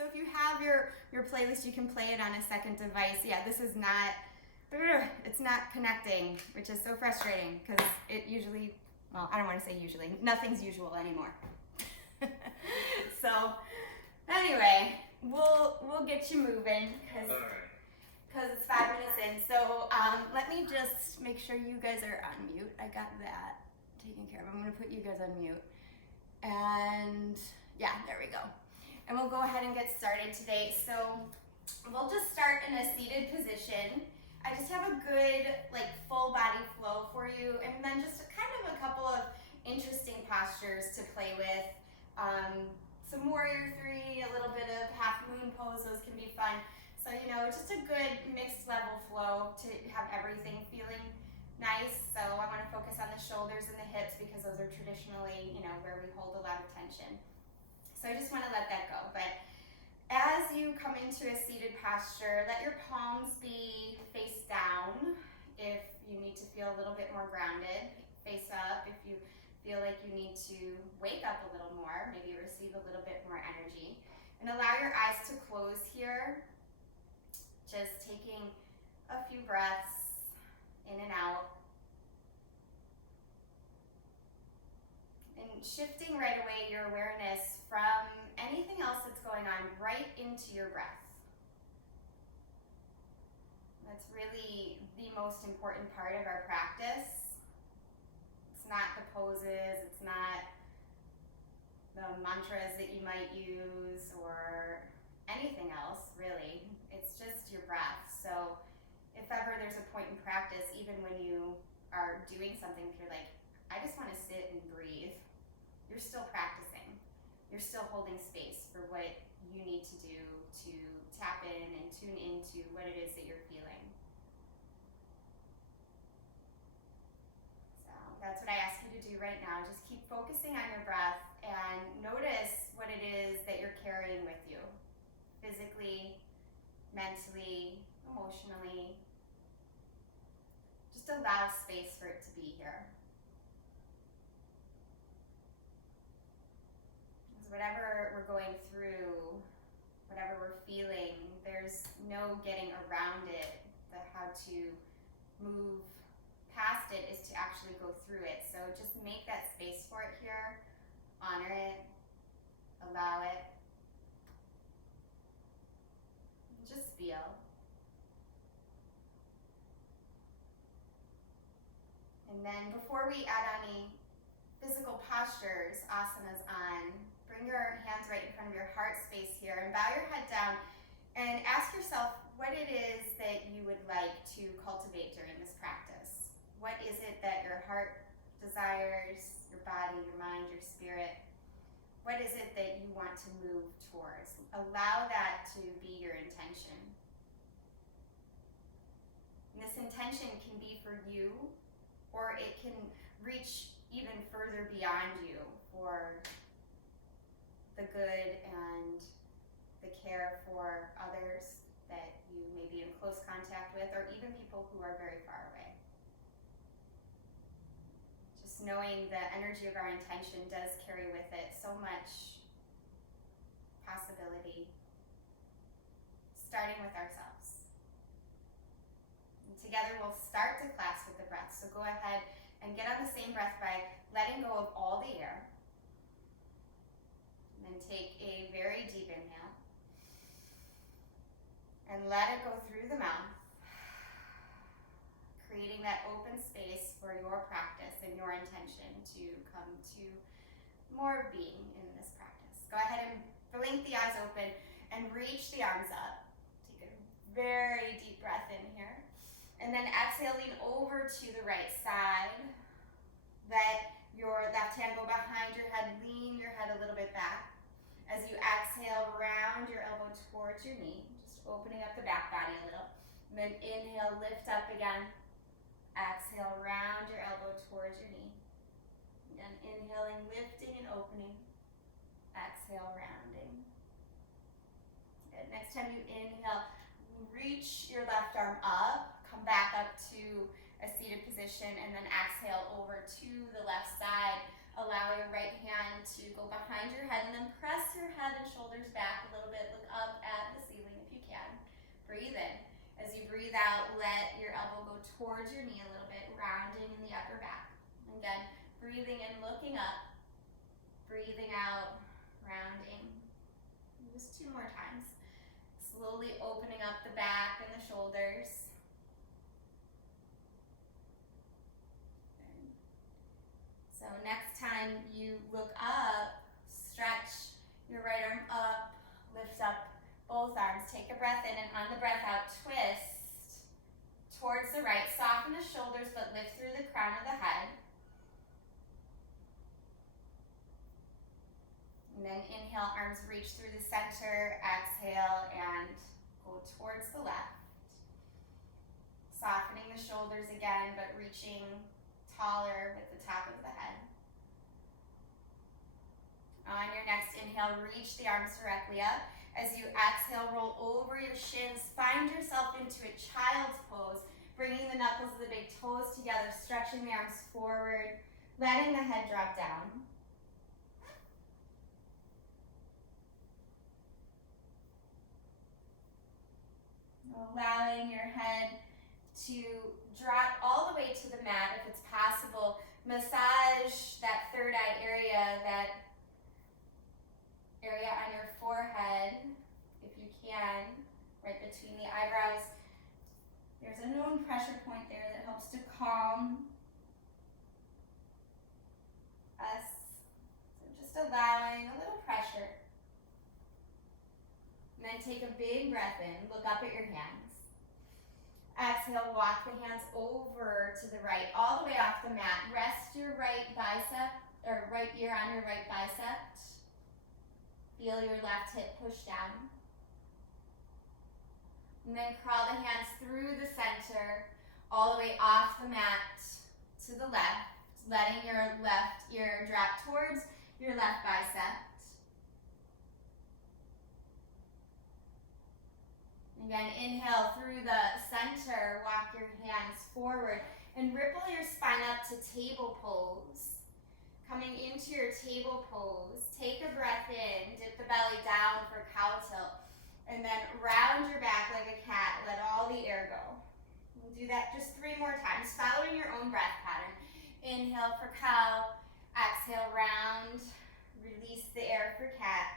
So if you have your playlist, you can play it on a second device. Yeah, this is not, it's not connecting, which is so frustrating because it usually, well, I don't want to say usually, nothing's usual anymore. So anyway, we'll get you moving because it's 5 minutes in. So let me just make sure you guys are on mute. I got that taken care of. I'm going to put you guys on mute. And yeah, there we go. And we'll go ahead and get started today. So we'll just start in a seated position. I just have a good like full body flow for you, and then just kind of a couple of interesting postures to play with. Some warrior three, a little bit of half moon pose, those can be fun. So, you know, just a good mixed level flow to have everything feeling nice. So I want to focus on the shoulders and the hips because those are traditionally, you know, where we hold a lot of tension. So I just want to let that go. But as you come into a seated posture, let your palms be face down if you need to feel a little bit more grounded. Face up if you feel like you need to wake up a little more, maybe receive a little bit more energy. And allow your eyes to close here. Just taking a few breaths in and out. And shifting right away your awareness from anything else that's going on right into your breath. That's really the most important part of our practice. It's not the poses, it's not the mantras that you might use or anything else, really. It's just your breath. So if ever there's a point in practice, even when you are doing something, if you're like, I just want to sit and breathe, you're still practicing. You're still holding space for what you need to do to tap in and tune into what it is that you're feeling. So that's what I ask you to do right now. Just keep focusing on your breath and notice what it is that you're carrying with you. Physically, mentally, emotionally. Just allow space for it to be here. Whatever we're going through, whatever we're feeling, there's no getting around it. How to move past it is to actually go through it. So just make that space for it here, honor it, allow it. Just feel. And then before we add any physical postures, asanas on, bring your hands right in front of your heart space here and bow your head down and ask yourself what it is that you would like to cultivate during this practice. What is it that your heart desires, your body, your mind, your spirit? What is it that you want to move towards? Allow that to be your intention. And this intention can be for you, or it can reach even further beyond you for the good and the care for others that you may be in close contact with, or even people who are very far away. Just knowing the energy of our intention does carry with it so much possibility, starting with ourselves. And together we'll start to class with the breath, so go ahead and get on the same breath by letting go of all the air. And then take a very deep inhale. And let it go through the mouth, creating that open space for your practice and your intention to come to more being in this practice. Go ahead and blink the eyes open and reach the arms up. Take a very deep breath in here. And then exhale, lean over to the right side. Let your left hand go behind your head, lean your head a little bit back. As you exhale, round your elbow towards your knee, just opening up the back body a little. And then inhale, lift up again. Exhale, round your elbow towards your knee. Again, inhaling, lifting and opening. Exhale, rounding. Good. Next time you inhale, reach your left arm up. Come back up to a seated position and then exhale over to the left side. Allow your right hand to go behind your head and then press your head and shoulders back a little bit. Look Breathe in. As you breathe out, let your elbow go towards your knee a little bit, rounding in the upper back. Again, breathing in, looking up. Breathing out, rounding. Just 2 more times. Slowly opening up the back and the shoulders. Good. So next time you look up, stretch your right arm up, lift up both arms. Take a breath in, and on the breath out, twist towards the right. Soften the shoulders, but lift through the crown of the head. And then inhale, arms reach through the center. Exhale, and go towards the left. Softening the shoulders again, but reaching taller with the top of the head. On your next inhale, reach the arms directly up. As you exhale, roll over your shins. Find yourself into a child's pose, bringing the knuckles of the big toes together, stretching the arms forward, letting the head drop down. Allowing your head to drop all the way to the mat if it's possible. Massage that third eye area, that area on your forehead, if you can, right between the eyebrows. There's a known pressure point there that helps to calm us. So just allowing a little pressure. And then take a big breath in, look up at your hands. Exhale, walk the hands over to the right, all the way off the mat. Rest your right bicep, or right ear on your right bicep. Feel your left hip push down. And then crawl the hands through the center, all the way off the mat to the left, letting your left ear drop towards your left bicep. Again, inhale through the center, walk your hands forward, and ripple your spine up to table pose. Coming into your table pose, take a breath in, dip the belly down for cow tilt, and then round your back like a cat, let all the air go. We'll do that just 3 more times, following your own breath pattern. Inhale for cow, exhale, round, release the air for cat.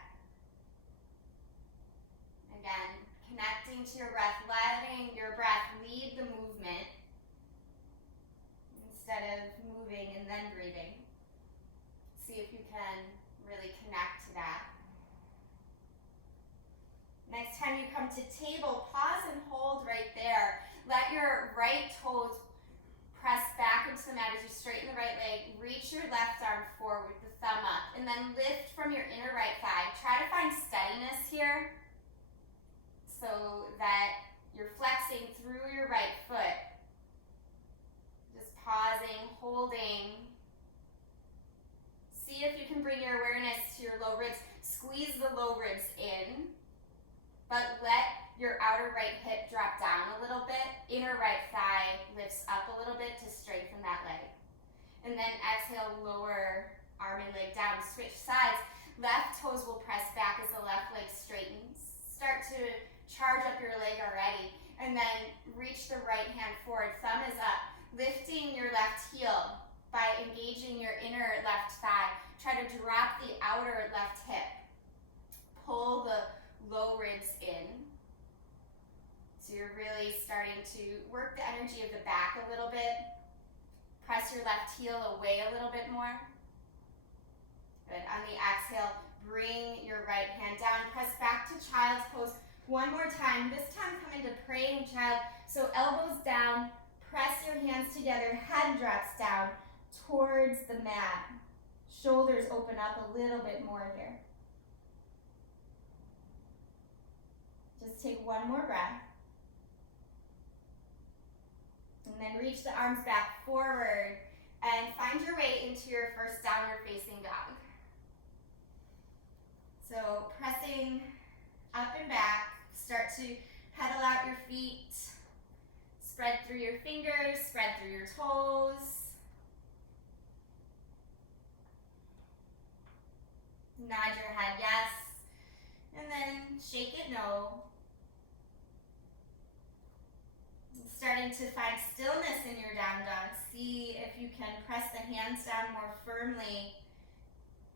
Again, connecting to your breath, letting your breath lead the movement instead of moving and then breathing. See if you can really connect to that. Next time you come to table, pause and hold right there. Let your right toes press back into the mat as you straighten the right leg. Reach your left arm forward with the thumb up, and then lift from your inner right thigh. Try to find steadiness here, so that you're flexing through your right foot. Just pausing, holding. See if you can bring your awareness to your low ribs. Squeeze the low ribs in, but let your outer right hip drop down a little bit. Inner right thigh lifts up a little bit to strengthen that leg. And then exhale, lower arm and leg down. Switch sides. Left toes will press back as the left leg straightens. Start to charge up your leg already, and then reach the right hand forward, thumb is up, lifting your left heel by engaging your inner left thigh. Try to drop the outer left hip. Pull the low ribs in. So you're really starting to work the energy of the back a little bit. Press your left heel away a little bit more. Good. On the exhale, bring your right hand down, press back to child's pose. 1 more time, this time come into praying child. So elbows down, press your hands together, head drops down towards the mat. Shoulders open up a little bit more here. Just take 1 more breath. And then reach the arms back forward and find your way into your first downward facing dog. So pressing up and back. Start to pedal out your feet. Spread through your fingers, spread through your toes. Nod your head yes. And then shake it no. starting to find stillness in your down dog, see if you can press the hands down more firmly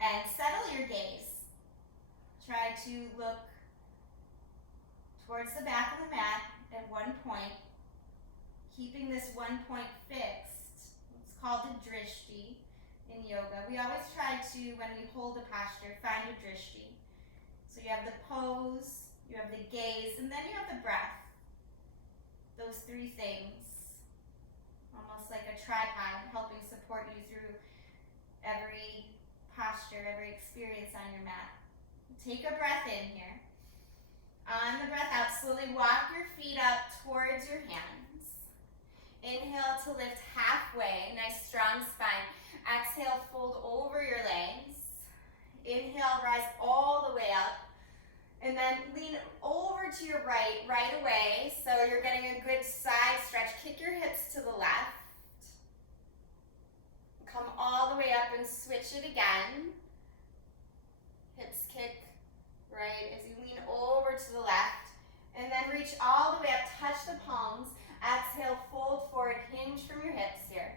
and settle your gaze. Try to look towards the back of the mat at one point, keeping this one point fixed. It's called a drishti in yoga. We always try to, when we hold a posture, find a drishti. So you have the pose, you have the gaze, and then you have the breath. Those three things, almost like a tripod, helping support you through every posture, every experience on your mat. Take a breath in here. On the breath out, slowly walk your feet up towards your hands. Inhale to lift halfway, nice strong spine. Exhale, fold over your legs. Inhale, rise all the way up. And then lean over to your right away. So you're getting a good side stretch. Kick your hips to the left. Come all the way up and switch it again. Hips kick right as you lean over to the left. And then reach all the way up, touch the palms. Exhale, fold forward, hinge from your hips here.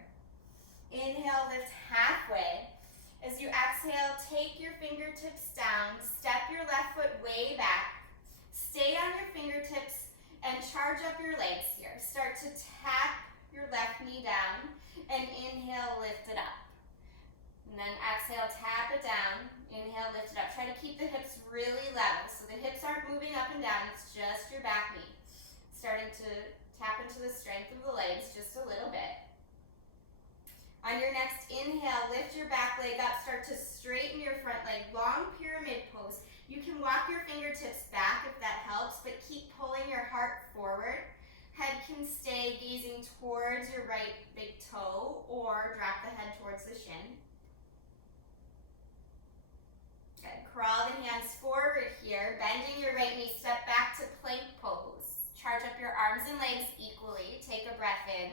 Inhale, lift halfway. As you exhale, take your fingertips down, step your left foot way back. Stay on your fingertips and charge up your legs here. Start to tap your left knee down and inhale, lift it up. And then exhale, tap it down, inhale, lift it up. Try to keep the hips really level so the hips aren't moving up and down, it's just your back knee. Starting to tap into the strength of the legs just a little bit. On your next inhale, lift your back leg up, start to straighten your front leg, long pyramid pose. You can walk your fingertips back if that helps, but keep pulling your heart forward. Head can stay gazing towards your right big toe or drop the head towards the shin. Good. Crawl the hands forward here, bending your right knee, step back to plank pose. Charge up your arms and legs equally. Take a breath in.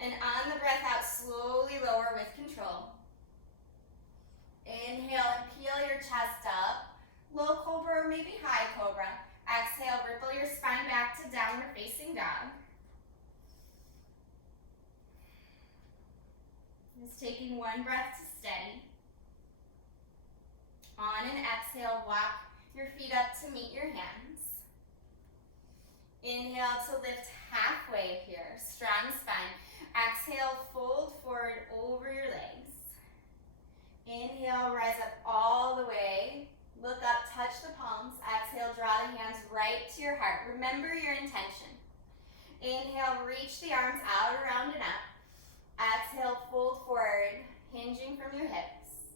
And on the breath out, slowly lower with control. Inhale and peel your chest up. Low cobra or maybe high cobra. Exhale, ripple your spine back to downward facing dog. Just taking one breath to steady. On an exhale, walk your feet up to meet your hands. Inhale to lift halfway here, strong spine. Exhale, fold forward over your legs. Inhale, rise up all the way. Look up, touch the palms. Exhale, draw the hands right to your heart. Remember your intention. Inhale, reach the arms out, around, and up. Exhale, fold forward, hinging from your hips.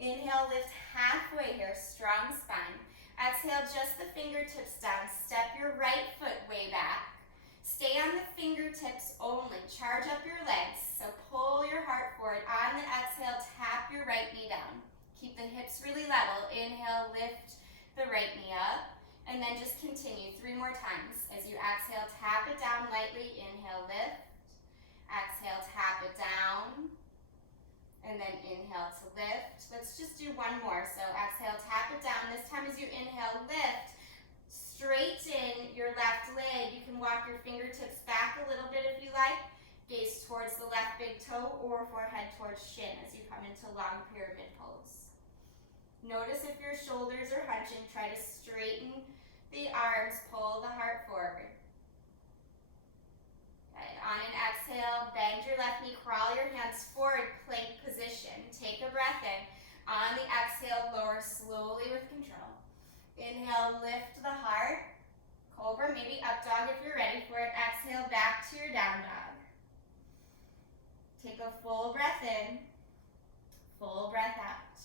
Inhale, lift halfway here, strong spine. Exhale, just the fingertips down. Step your right foot way back. Stay on the fingertips only. Charge up your legs. So pull your heart forward. On the exhale, tap your right knee down. Keep the hips really level. Inhale, lift the right knee up. And then just continue 3 more times. As you exhale, tap it down lightly. Inhale, lift. Exhale, tap it down. And then inhale to lift. Let's just do one more. So exhale, tap it down. This time as you inhale, lift. Straighten your left leg. You can walk your fingertips back a little bit if you like. Gaze towards the left big toe or forehead towards shin as you come into long pyramid pose. Notice if your shoulders are hunching. Try to straighten the arms. Pull the heart forward. Okay. On an exhale, bend your left knee. Crawl your hands forward. Plank position. Take a breath in. On the exhale, lower slowly with control. Inhale, lift the heart. Cobra, maybe up dog if you're ready for it. Exhale, back to your down dog. Take a full breath in. Full breath out.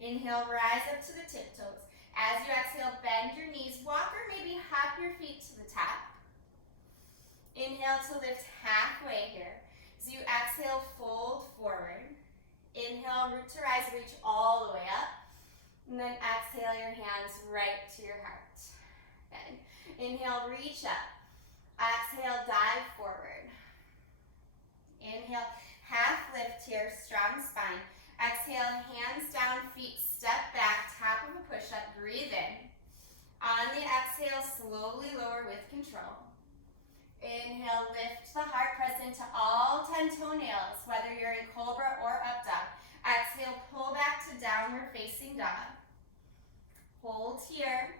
Inhale, rise up to the tiptoes. As you exhale, bend your knees. Walk or maybe hop your feet to the top. Inhale to lift halfway here. As you exhale, fold forward. Inhale, root to rise, reach all the way up. And then exhale your hands right to your heart. Good. Inhale, reach up. Exhale, dive forward. Inhale, half lift here, strong spine. Exhale, hands down, feet step back, top of a push-up, breathe in. On the exhale, slowly lower with control. Inhale, lift the heart, press into all 10 toenails, whether you're in cobra or up dog. Exhale, pull back to downward facing dog. Hold here,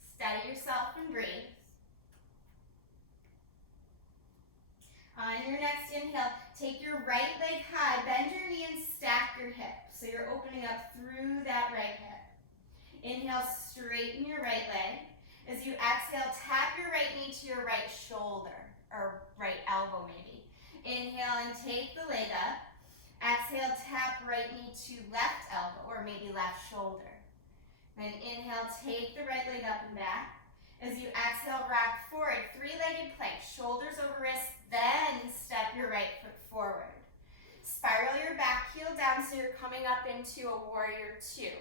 steady yourself and breathe. On your next inhale, take your right leg high, bend your knee and stack your hip. So you're opening up through that right hip. Inhale, straighten your right leg. As you exhale, tap your right knee to your right shoulder, or right elbow maybe. Inhale and take the leg up. Exhale, tap right knee to left elbow, or maybe left shoulder. Then inhale, take the right leg up and back. As you exhale, rock forward, three-legged plank, shoulders over wrists, then step your right foot forward. Spiral your back heel down so you're coming up into a warrior two.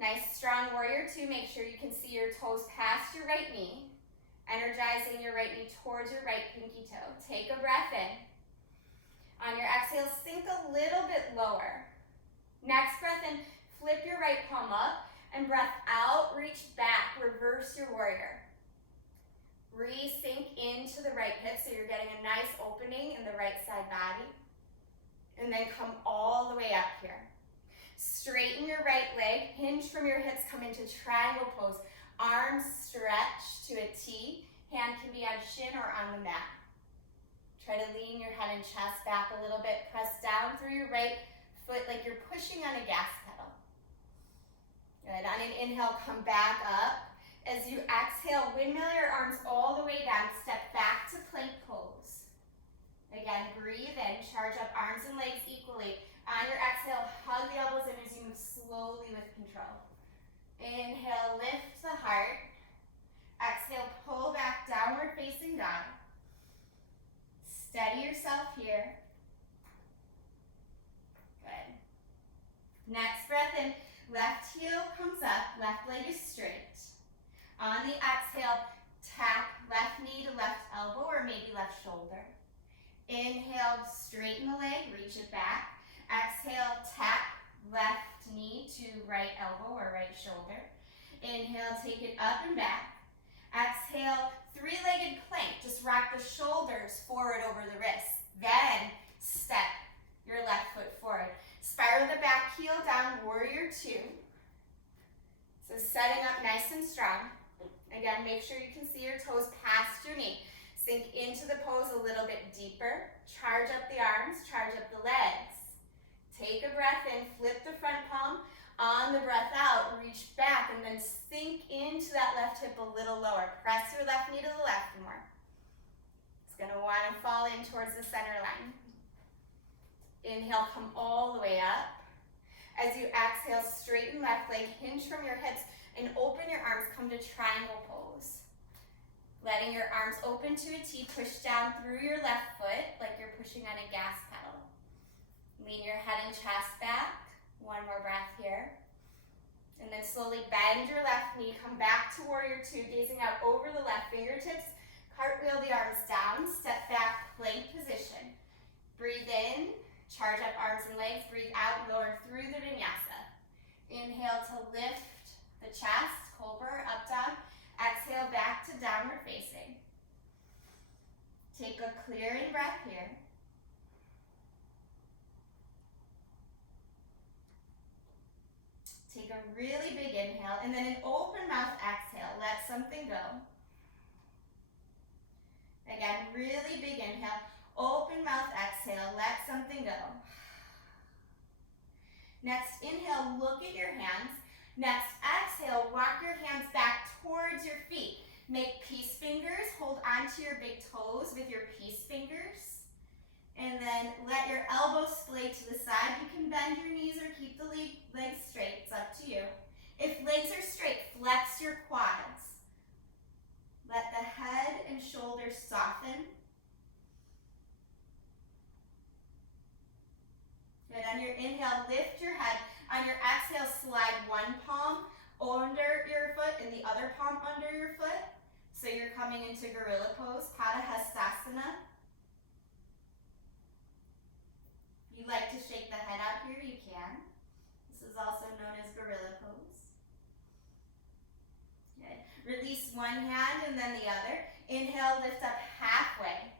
Nice, strong warrior two. Make sure you can see your toes past your right knee. Energizing your right knee towards your right pinky toe. Take a breath in. On your exhale, sink a little bit lower. Next breath in, flip your right palm up, and breath out, reach back, reverse your warrior. Re-sink into the right hip so you're getting a nice opening in the right side body. And then come all the way up here. Straighten your right leg, hinge from your hips, come into triangle pose. Arms stretch to a T. Hand can be on shin or on the mat. Try to lean your head and chest back a little bit. Press down through your right foot like you're pushing on a gas pedal. Good. On an inhale, come back up. As you exhale, windmill your arms all the way down. Step back to plank pose. Again, breathe in. Charge up arms and legs equally. On your exhale, hug the elbows in as you move slowly with control. Inhale, lift the heart. Exhale, pull back, downward facing dog. Steady yourself here. Good. Next breath in, left heel comes up, left leg is straight. On the exhale, tap left knee to left elbow or maybe left shoulder. Inhale, straighten the leg, reach it back. Exhale, tap left knee to right elbow or right shoulder. Inhale, take it up and back. Exhale, three-legged plank. Just rock the shoulders forward over the wrists. Then step your left foot forward. Spiral the back heel down, warrior two. So setting up nice and strong. Again, make sure you can see your toes past your knee. Sink into the pose a little bit deeper. Charge up the arms, charge up the legs. Take a breath in, flip the front palm. On the breath out, reach back and then sink into that left hip a little lower. Press your left knee to the left more. It's gonna wanna fall in towards the center line. Inhale, come all the way up. As you exhale, straighten left leg, hinge from your hips, and open your arms, come to triangle pose. Letting your arms open to a T, push down through your left foot like you're pushing on a gas pedal. Lean your head and chest back. One more breath here. And then slowly bend your left knee, come back to warrior two, gazing out over the left fingertips. Cartwheel the arms down, step back, plank position. Breathe in, charge up arms and legs. Breathe out, lower through the vinyasa. Inhale to lift the chest, cobra, up dog. Exhale back to downward facing. Take a clearing breath here. Take a really big inhale and then an open mouth exhale. Let something go. Again, really big inhale. Open mouth exhale. Let something go. Next inhale, look at your hands. Next exhale, walk your hands back towards your feet. Make peace fingers. Hold onto your big toes with your peace fingers. And then let your elbows splay to the side. You can bend your knees or keep the legs straight. It's up to you. If legs are straight, flex your quads. Let the head and shoulders soften. Good. On your inhale, lift your head. On your exhale, slide one palm under your foot and the other palm under your foot. So you're coming into gorilla pose, Headstand. If you like to shake the head out here, you can. This is also known as gorilla pose. Good. Release one hand and then the other. Inhale, lift up halfway.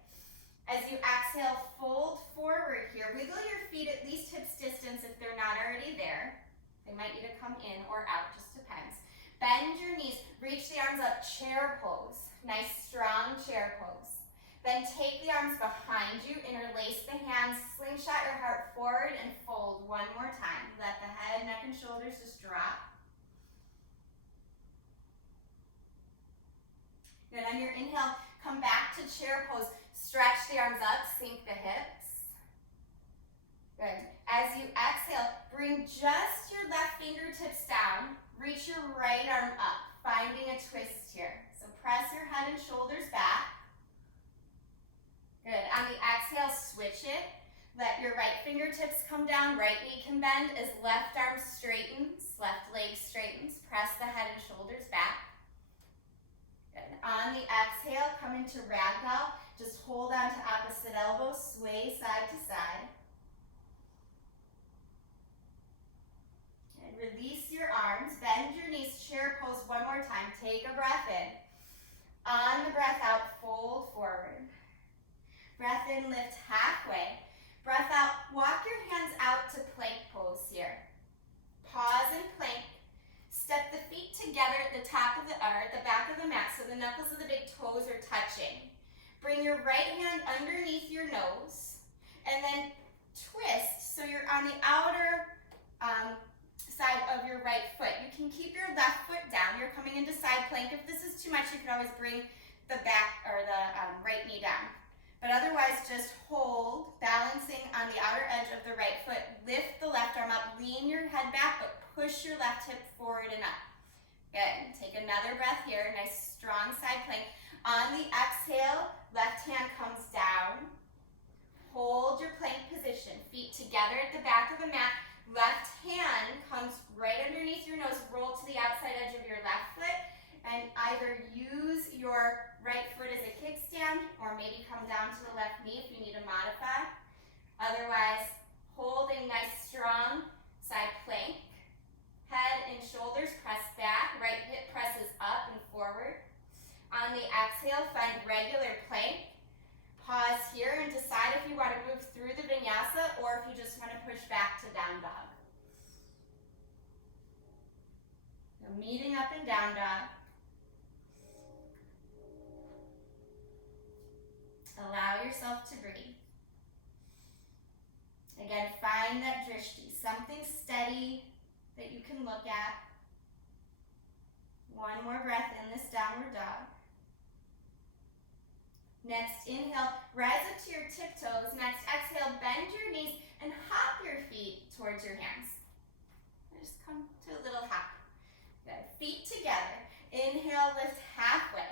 As you exhale, fold forward here. Wiggle your feet at least hips distance if they're not already there. They might need to come in or out, just depends. Bend your knees, reach the arms up, chair pose. Nice strong chair pose. Then take the arms behind you, interlace the hands, slingshot your heart forward and fold one more time. Let the head, neck, and shoulders just drop. Good, on your inhale, come back to chair pose. Stretch the arms up, sink the hips. Good. As you exhale, bring just your left fingertips down. Reach your right arm up, finding a twist here. So press your head and shoulders back. Good. On the exhale, switch it. Let your right fingertips come down. Right knee can bend as left arm straightens, left leg straightens. Press the head and shoulders back. Good. On the exhale, come into ragdoll. Just hold on to opposite elbow, sway side to side. And release your arms, bend your knees, chair pose one more time. Take a breath in. On the breath out, fold forward. Breath in, lift halfway. Breath out, walk your hands out to plank pose here. Pause and plank. Step the feet together at the top of the, or at the back of the mat so the knuckles of the big toes are touching. Bring your right hand underneath your nose and then twist so you're on the outer side of your right foot. You can keep your left foot down. You're coming into side plank. If this is too much, you can always bring the back or the right knee down. But otherwise, just hold, balancing on the outer edge of the right foot. Lift the left arm up, lean your head back, but push your left hip forward and up. Good. Take another breath here. Nice strong side plank. On the exhale, left hand comes down. Hold your plank position. Feet together at the back of the mat. Left hand comes right underneath your nose. Roll to the outside edge of your left foot. And either use your right foot as a kickstand or maybe come down to the left knee if you need to modify. Otherwise, hold a nice strong side plank. Head and shoulders press back. Right hip presses up and forward. On the exhale, find regular plank. Pause here and decide if you want to move through the vinyasa or if you just want to push back to down dog. So meeting up in down dog. Allow yourself to breathe. Again, find that drishti, something steady that you can look at. One more breath in this downward dog. Next, inhale, rise up to your tiptoes. Next, exhale, bend your knees and hop your feet towards your hands. Just come to a little hop. Good. Feet together. Inhale, lift halfway.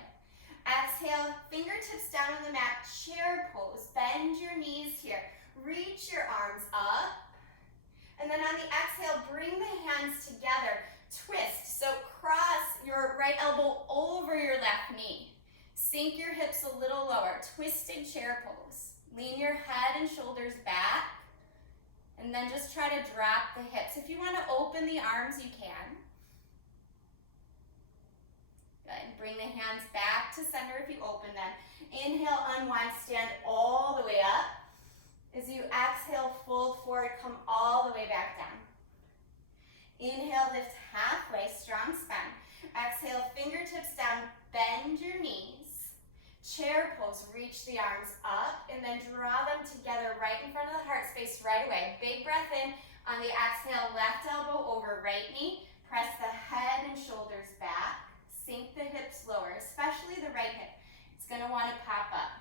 Exhale, fingertips down on the mat, chair pose. Bend your knees here. Reach your arms up. And then on the exhale, bring the hands together. Twist. So cross your right elbow over your left knee. Sink your hips a little lower. Twisted chair pose. Lean your head and shoulders back. And then just try to drop the hips. If you want to open the arms, you can. Good. Bring the hands back to center if you open them. Inhale, unwind, stand all the way up. As you exhale, fold forward, come all the way back down. Inhale, lift halfway, strong spine. Exhale, fingertips down, bend your knees. Chair pose, reach the arms up, and then draw them together right in front of the heart space right away. Big breath in. On the exhale, left elbow over right knee. Press the head and shoulders back. Sink the hips lower, especially the right hip. It's going to want to pop up.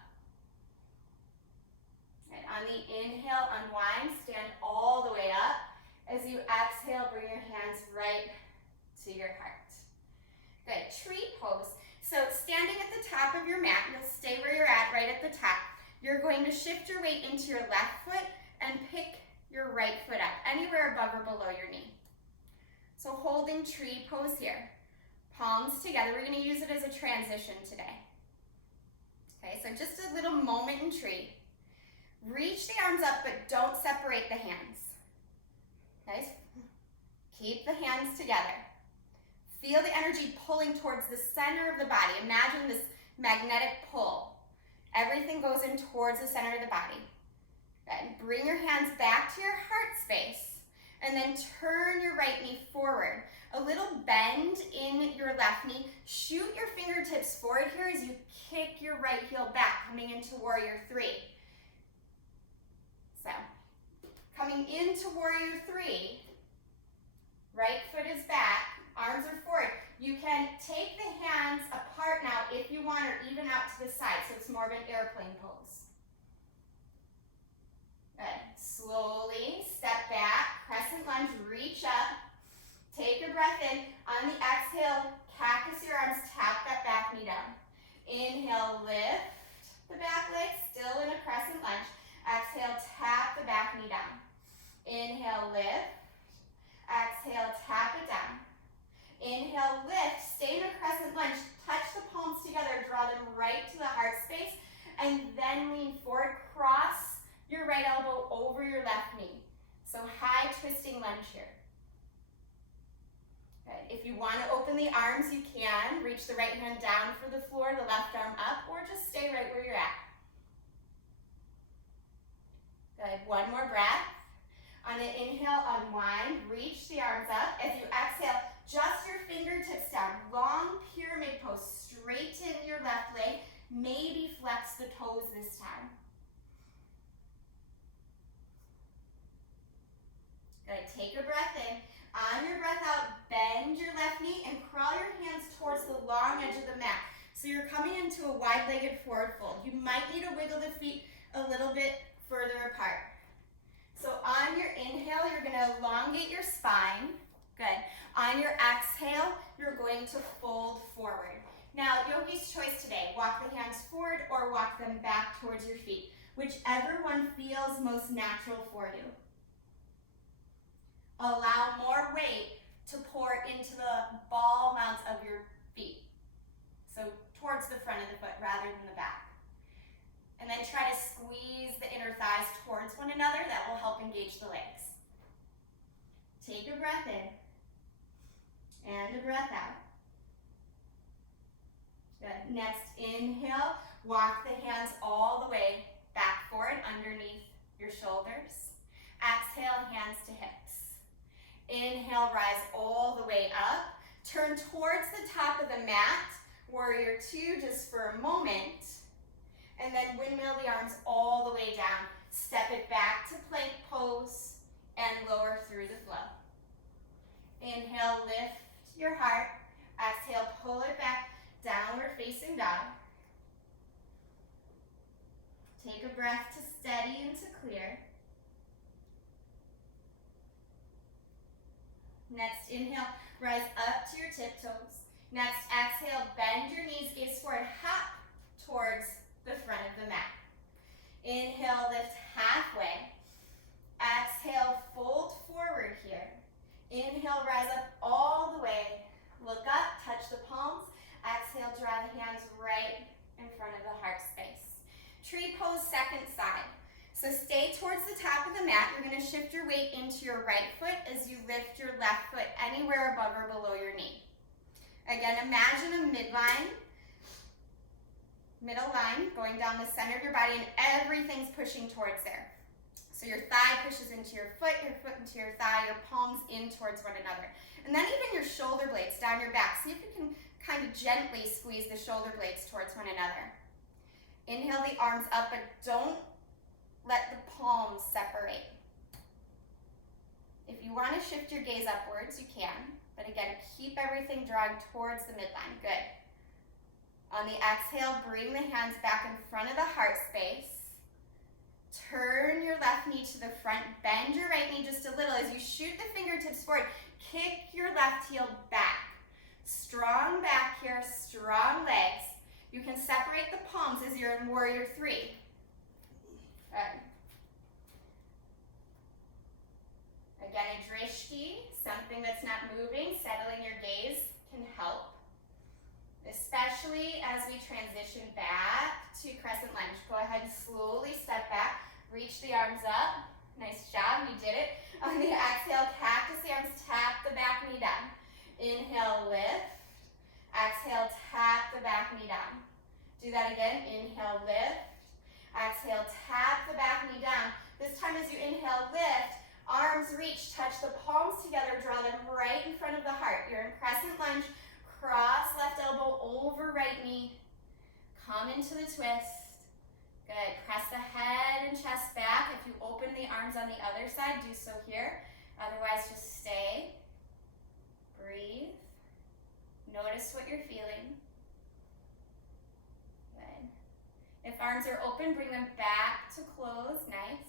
And on the inhale, unwind, stand all the way up. As you exhale, bring your hands right to your heart. Good. Tree pose. So standing at the top of your mat, you'll stay where you're at, right at the top. You're going to shift your weight into your left foot and pick your right foot up, anywhere above or below your knee. So holding tree pose here. Palms together. We're going to use it as a transition today. Okay, so just a little moment in tree. Reach the arms up, but don't separate the hands. Okay, keep the hands together. Feel the energy pulling towards the center of the body. Imagine this magnetic pull. Everything goes in towards the center of the body. Good. Bring your hands back to your heart space and then turn your right knee forward. A little bend in your left knee. Shoot your fingertips forward here as you kick your right heel back, coming into Warrior 3. So, coming into Warrior 3, right foot is back, arms are forward. You can take the hands apart now if you want, or even out to the side, so it's more of an airplane pose. Good. Slowly step back, crescent lunge, reach up. Take a breath in. On the exhale, cactus your arms, tap that back knee down. Inhale, lift the back leg, still in a crescent lunge. Exhale, tap the back knee down. Inhale, lift. Exhale, tap it down. Inhale, lift, stay in a crescent lunge. Touch the palms together, draw them right to the heart space, and then lean forward. Cross your right elbow over your left knee. So high twisting lunge here. Good. If you want to open the arms, you can. Reach the right hand down for the floor, the left arm up, or just stay right where you're at. Good. One more breath. On an inhale, unwind. Reach the arms up. As you exhale, just your fingertips down. Long pyramid pose. Straighten your left leg. Maybe flex the toes this time. Good. Take a breath in. On your breath out, bend your left knee and crawl your hands towards the long edge of the mat. So you're coming into a wide-legged forward fold. You might need to wiggle the feet a little bit further apart. So on your inhale, you're going to elongate your spine. Good. On your exhale, you're going to fold forward. Now, yogi's choice today. Walk the hands forward or walk them back towards your feet. Whichever one feels most natural for you. Allow more weight to pour into the ball mounts of your feet. So towards the front of the foot rather than the back. And then try to squeeze the inner thighs towards one another. That will help engage the legs. Take a breath in and a breath out. Good. Next, inhale. Walk the hands all the way back forward underneath your shoulders. Exhale, hands to hips. Inhale, rise all the way up. Turn towards the top of the mat. Warrior 2 just for a moment. And then windmill the arms all the way down. Step it back to plank pose and lower through the flow. Inhale, lift your heart. Exhale, pull it back, downward facing dog. Take a breath to steady and to clear. Next, inhale, rise up to your tiptoes. Next, exhale, bend your knees, gaze forward, hop towards the front of the mat. Inhale, lift halfway. Exhale, fold forward here. Inhale, rise up all the way. Look up, touch the palms. Exhale, draw the hands right in front of the heart space. Tree pose, second side. So stay towards the top of the mat. You're going to shift your weight into your right foot as you lift your left foot anywhere above or below your knee. Again, imagine a middle line going down the center of your body, and everything's pushing towards there. So your thigh pushes into your foot into your thigh, your palms in towards one another. And then even your shoulder blades down your back. See if you can kind of gently squeeze the shoulder blades towards one another. Inhale the arms up, but don't let the palms separate. If you want to shift your gaze upwards, you can. But again, keep everything drawing towards the midline. Good. On the exhale, bring the hands back in front of the heart space. Turn your left knee to the front. Bend your right knee just a little as you shoot the fingertips forward. Kick your left heel back. Strong back here, strong legs. You can separate the palms as you're in Warrior 3. Good. Again, a drishti, something that's not moving, settling your gaze can help. Especially as we transition back to Crescent Lunge. Go ahead and slowly step back, reach the arms up. Nice job, you did it. On the exhale, cactus the arms, tap the back knee down. Inhale, lift. that again. Inhale, lift. Exhale, tap the back knee down. This time as you inhale, lift, arms reach, touch the palms together, draw them right in front of the heart. You're in Crescent Lunge. Cross left elbow over right knee. Come into the twist. Good. Press the head and chest back. If you open the arms on the other side, do so here. Otherwise, just stay. Breathe. Notice what you're feeling. Good. If arms are open, bring them back to close. Nice.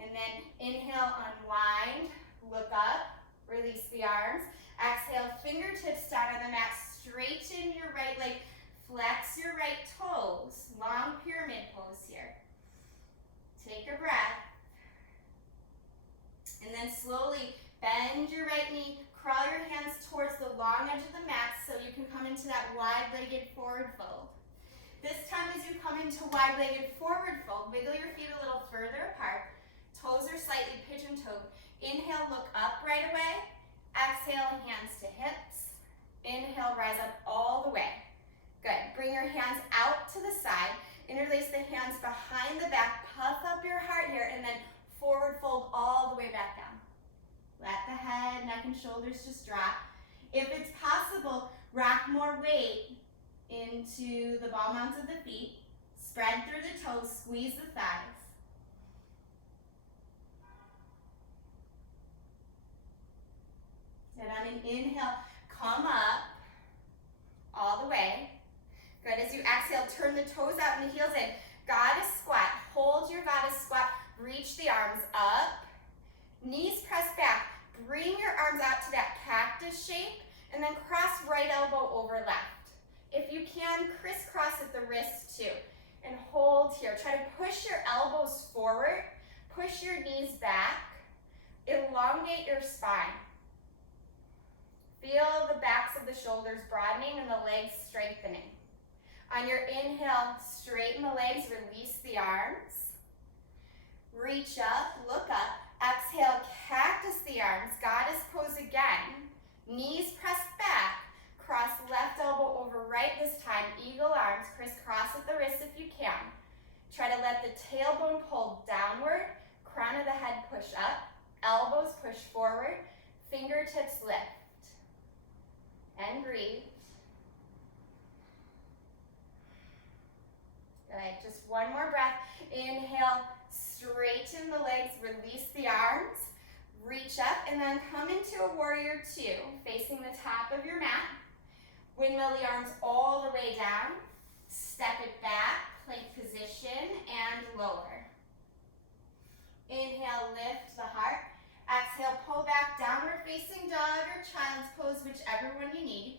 And then inhale, unwind. Look up. Release the arms. Exhale, fingertips down on the mat. Straighten your right leg. Flex your right toes. Long pyramid pose here. Take a breath. And then slowly bend your right knee. Crawl your hands towards the long edge of the mat so you can come into that wide-legged forward fold. This time as you come into wide-legged forward fold, wiggle your feet a little further apart. Toes are slightly pigeon-toed. Inhale, look up right away. Exhale, hands to hips. Inhale, rise up all the way. Good. Bring your hands out to the side. Interlace the hands behind the back. Puff up your heart here and then forward fold all the way back down. Let the head, neck, and shoulders just drop. If it's possible, rock more weight into the ball mounds of the feet. Spread through the toes, squeeze the thighs. And on an inhale, come up all the way. Good. As you exhale, turn the toes out and the heels in. Goddess squat. Hold your goddess squat. Reach the arms up. Knees press back. Bring your arms out to that cactus shape and then cross right elbow over left. If you can, crisscross at the wrist too. And hold here. Try to push your elbows forward. Push your knees back. Elongate your spine. Feel the backs of the shoulders broadening and the legs strengthening. On your inhale, straighten the legs, release the arms. Reach up, look up. Exhale, cactus the arms. Goddess pose again. Knees press back. Cross left elbow over right this time. Eagle arms, crisscross at the wrist if you can. Try to let the tailbone pull downward. Crown of the head push up. Elbows push forward. Fingertips lift. And breathe. Good. Just one more breath. Inhale, straighten the legs, release the arms, reach up, and then come into a warrior two, facing the top of your mat. Windmill the arms all the way down. Step it back, plank position, and lower. Inhale, lift the heart. Exhale, pull back, downward facing dog or child's pose, whichever one you need.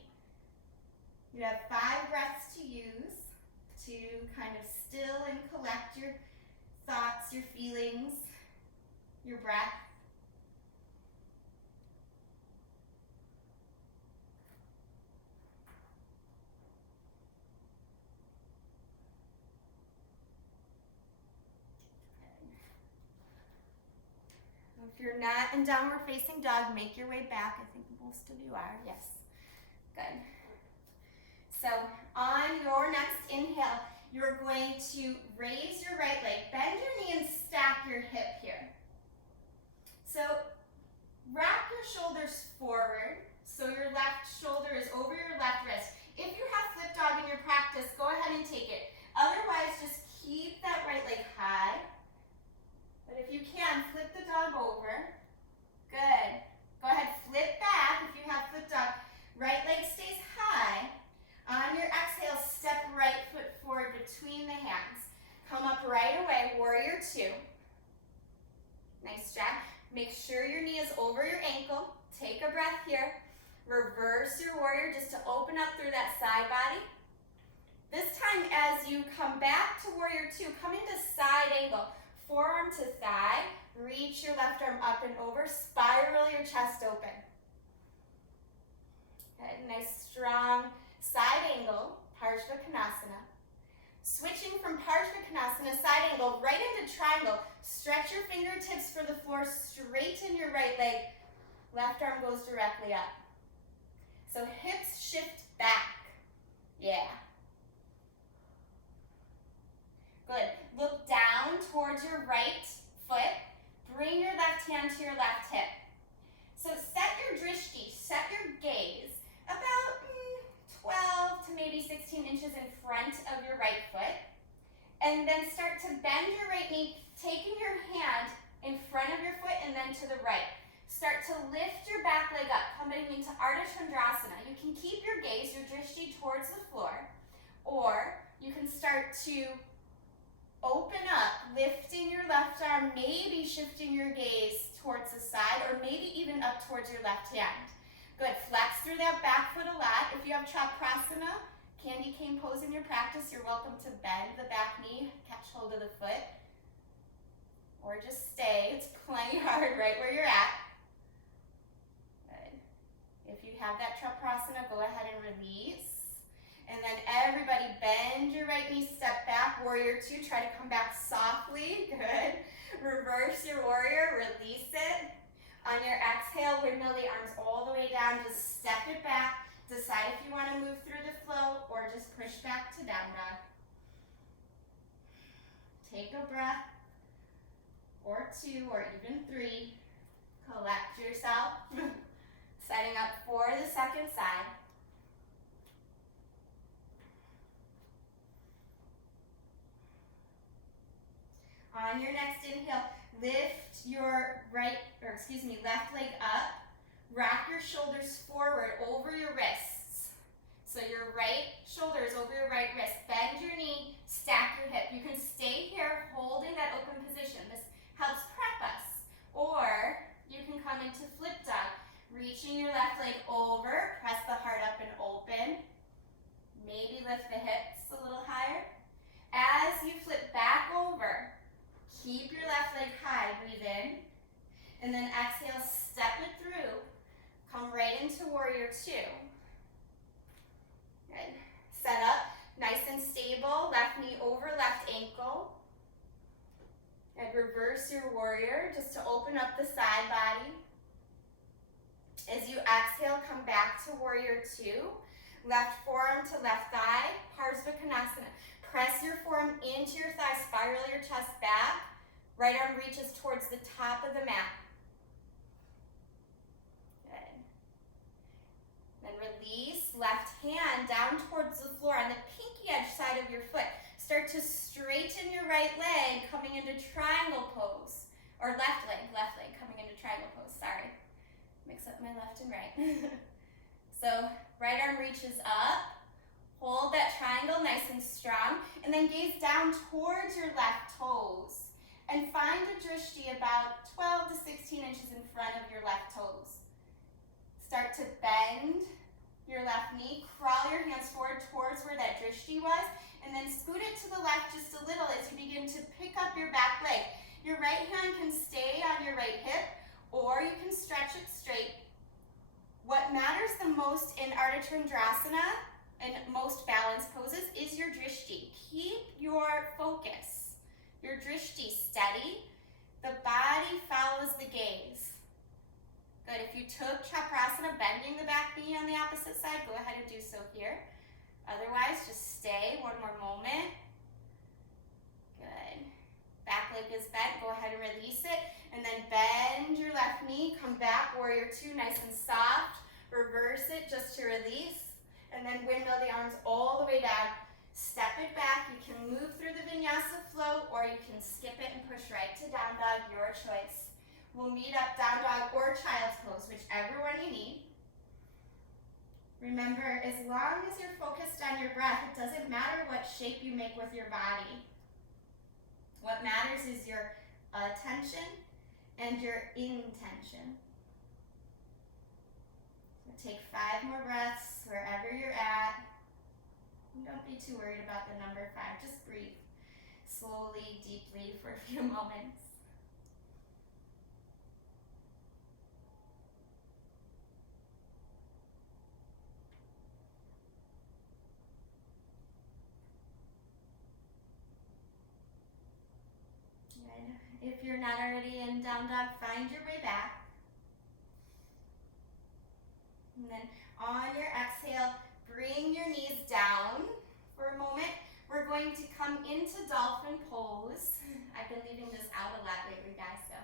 You have 5 breaths to use to kind of still and collect your thoughts, your feelings, your breath. If you're not in downward facing dog, make your way back. I think most of you are. Yes. Good. So on your next inhale, you're going to raise your right leg, bend your knee and stack your hip here. So wrap your shoulders forward so your left shoulder is over your left wrist. If you have flip dog in your practice, go ahead and take it. Otherwise, just keep that right leg high. But if you can, flip the dog over. Good. Go ahead, flip back if you have flip dog. Right leg stays high. On your exhale, step right foot forward between the hands. Come up right away, warrior two. Nice job. Make sure your knee is over your ankle. Take a breath here. Reverse your warrior just to open up through that side body. This time as you come back to warrior two, come into side angle. Forearm to thigh, reach your left arm up and over, spiral your chest open. Good, nice strong side angle, Parshvakonasana. Switching from Parshvakonasana, side angle, right into triangle. Stretch your fingertips for the floor, straighten your right leg. Left arm goes directly up. So hips shift back. Yeah. Good. Look down towards your right foot. Bring your left hand to your left hip. So set your drishti, set your gaze about 12 to maybe 16 inches in front of your right foot. And then start to bend your right knee, taking your hand in front of your foot and then to the right. Start to lift your back leg up, coming into Ardha Chandrasana. You can keep your gaze, your drishti towards the floor, or you can start to open up, lifting your left arm, maybe shifting your gaze towards the side, or maybe even up towards your left hand. Good, flex through that back foot a lot. If you have Chakrasana, candy cane pose in your practice, you're welcome to bend the back knee, catch hold of the foot, or just stay. It's plenty hard right where you're at. Good. If you have that Chakrasana, go ahead and release. And then everybody bend your right knee, step back, warrior two, try to come back softly, good. Reverse your warrior, release it. On your exhale, windmill the arms all the way down, just step it back. Decide if you want to move through the flow or just push back to down dog. Take a breath, or two, or even three. Collect yourself. Setting up for the second side. On your next inhale, lift your left leg up. Rock your shoulders forward over your wrists. So your right shoulder is over your right wrist. Bend your knee, stack your hip. You can stay here holding that open position. This helps prep us. Or you can come into flip dog. Reaching your left leg over, press the heart up and open. Maybe lift the hips a little higher. As you flip back over, keep your left leg high, breathe in. And then exhale, step it through. Come right into warrior two. Good. Set up, nice and stable. Left knee over left ankle. And reverse your warrior just to open up the side body. As you exhale, come back to warrior two. Left forearm to left thigh, Parsvakonasana. Press your forearm into your thigh, spiral your chest back. Right arm reaches towards the top of the mat. Good. Then release, left hand down towards the floor on the pinky edge side of your foot. Start to straighten your right leg, coming into triangle pose. Or left leg coming into triangle pose, sorry. Mix up my left and right. So right arm reaches up. Hold that triangle nice and strong. And then gaze down towards your left toes. And find a drishti about 12 to 16 inches in front of your left toes. Start to bend your left knee. Crawl your hands forward towards where that drishti was. And then scoot it to the left just a little as you begin to pick up your back leg. Your right hand can stay on your right hip, or you can stretch it straight. What matters the most in Ardha Chandrasana and most balance poses is your drishti. Keep your focus. Your drishti steady. The body follows the gaze. Good. If you took Chakrasana, bending the back knee on the opposite side, go ahead and do so here. Otherwise, just stay. One more moment. Good. Back leg is bent. Go ahead and release it. And then bend your left knee. Come back, warrior two, nice and soft. Reverse it just to release. And then windmill the arms all the way down. Step it back. You can move through the vinyasa flow, or you can skip it and push right to down dog, your choice. We'll meet up down dog or child's pose, whichever one you need. Remember, as long as you're focused on your breath, it doesn't matter what shape you make with your body. What matters is your attention and your intention. So take 5 more breaths wherever you're at. Don't be too worried about the number 5. Just breathe slowly, deeply for a few moments. Good. If you're not already in down dog, find your way back. And then on your exhale, bring your knees down for a moment. we're going to come into Dolphin Pose. I've been leaving this out a lot lately, guys, so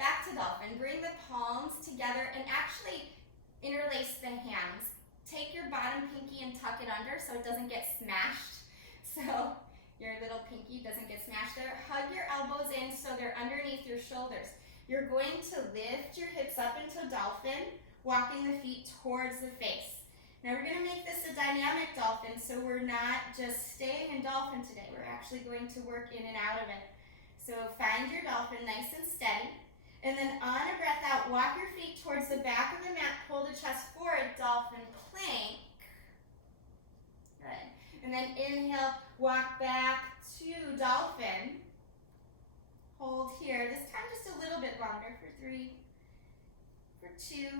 back to Dolphin. Bring the palms together and actually interlace the hands. Take your bottom pinky and tuck it under so it doesn't get smashed. So your little pinky doesn't get smashed there. Hug your elbows in so they're underneath your shoulders. You're going to lift your hips up into Dolphin, walking the feet towards the face. Now we're going to make this a dynamic Dolphin, so we're not just staying in Dolphin today. We're actually going to work in and out of it. So find your Dolphin nice and steady. And then on a breath out, walk your feet towards the back of the mat, pull the chest forward, Dolphin plank. Good. And then inhale, walk back to Dolphin. Hold here, this time just a little bit longer for 3, for 2,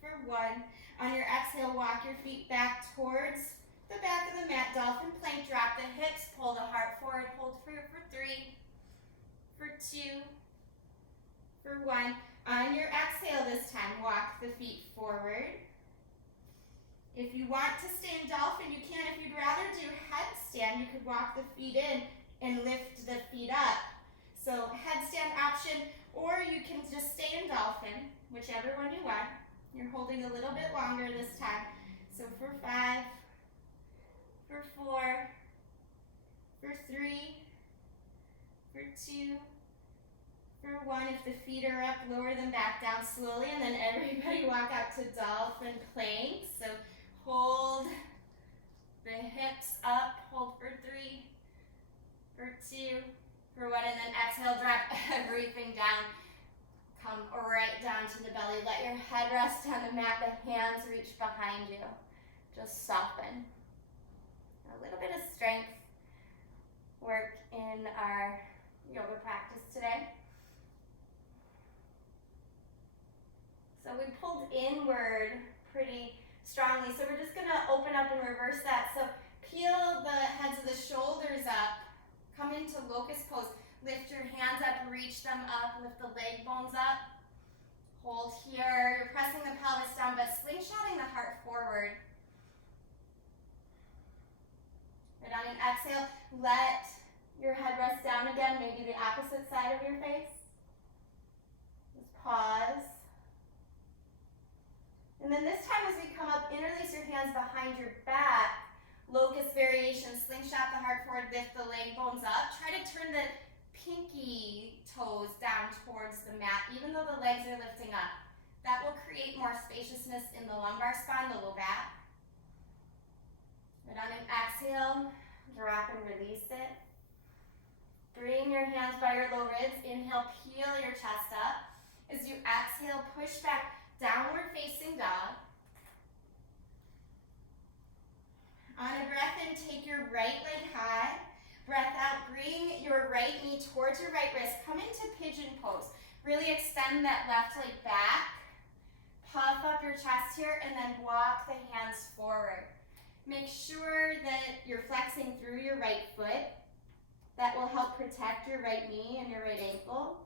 for 1. On your exhale, walk your feet back towards the back of the mat, Dolphin plank, drop the hips, pull the heart forward, hold for 3, for 2, for 1. On your exhale this time, walk the feet forward. If you want to stay in Dolphin, you can. If you'd rather do headstand, you could walk the feet in and lift the feet up. So headstand option, or you can just stay in Dolphin, whichever one you want. You're holding a little bit longer this time. So for 5, for 4, for 3, for 2, for 1. If the feet are up, lower them back down slowly, and then everybody walk out to Dolphin plank. So hold the hips up, hold for 3, for 2, for 1, and then exhale, drop everything down. Come right down to the belly. Let your head rest on the mat, the hands reach behind you. Just soften. A little bit of strength work in our yoga practice today. So we pulled inward pretty strongly, so we're just gonna open up and reverse that. So peel the heads of the shoulders up, come into Locust Pose. Lift your hands up, reach them up, lift the leg bones up. Hold here, you're pressing the pelvis down, but slingshotting the heart forward. And on an exhale, let your head rest down again, maybe the opposite side of your face. Just pause. And then this time as we come up, interlace your hands behind your back. Locust Variation, slingshot the heart forward, lift the leg bones up. Try to turn the pinky toes down towards the mat, even though the legs are lifting up. That will create more spaciousness in the lumbar spine, the low back. And on an exhale, drop and release it. Bring your hands by your low ribs. Inhale, peel your chest up. As you exhale, push back, downward facing dog. On a breath in, take your right leg high. Breath out, bring your right knee towards your right wrist. Come into Pigeon Pose. Really extend that left leg back. Puff up your chest here and then walk the hands forward. Make sure that you're flexing through your right foot. That will help protect your right knee and your right ankle.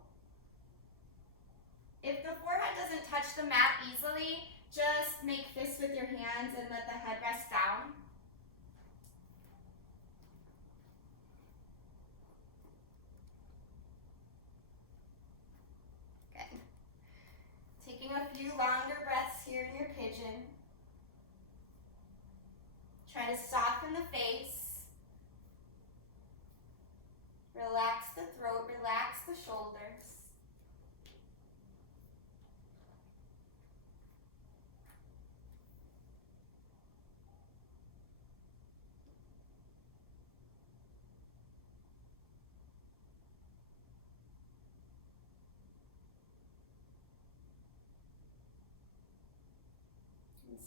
If the forehead doesn't touch the mat easily, just make fists with your hands and let the head rest down. Taking a few longer breaths here in your pigeon. Try to soften the face. Relax the throat, relax the shoulders.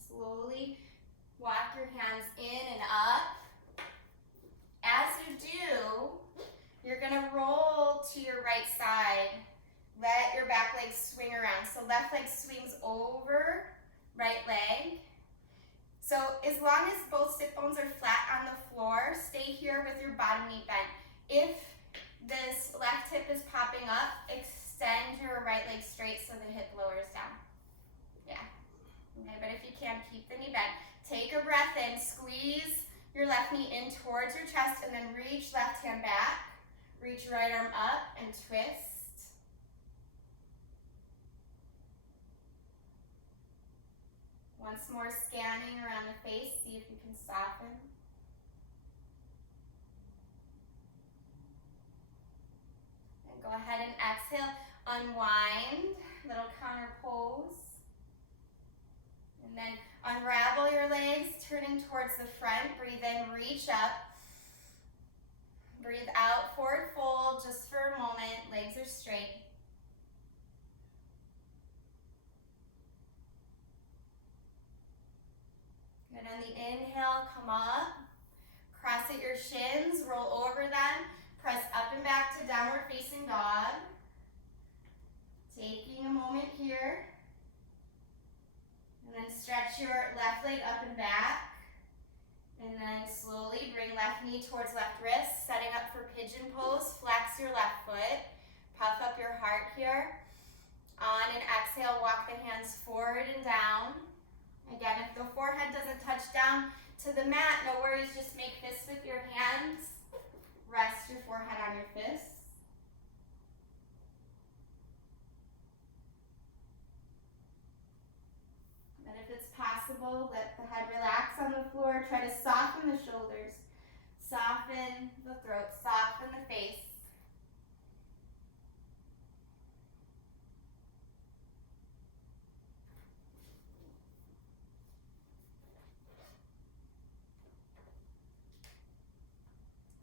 Slowly walk your hands in and up. As you do, you're gonna roll to your right side. Let your back leg swing around. So left leg swings over right leg. So as long as both sit bones are flat on the floor, stay here with your bottom knee bent. If this left hip is popping up, extend your right leg straight so the hip lowers down. Yeah. Okay, but if you can, keep the knee bent. Take a breath in, squeeze your left knee in towards your chest and then reach left hand back. Reach right arm up and twist. Once more, scanning around the face, see if you can soften. And go ahead and exhale, unwind, little counter pose. And then unravel your legs, turning towards the front. Breathe in, reach up. Breathe out, forward fold, just for a moment. Legs are straight. Good, on the inhale, come up. Cross at your shins, roll over them. Press up and back to downward facing dog. Taking a moment here. And then stretch your left leg up and back. And then slowly bring left knee towards left wrist, setting up for Pigeon Pose. Flex your left foot. Puff up your heart here. On an exhale, walk the hands forward and down. Again, if the forehead doesn't touch down to the mat, no worries, just make fists with your hands. Rest your forehead on your fists. And if it's possible, let the head relax on the floor. Try to soften the shoulders. Soften the throat. Soften the face.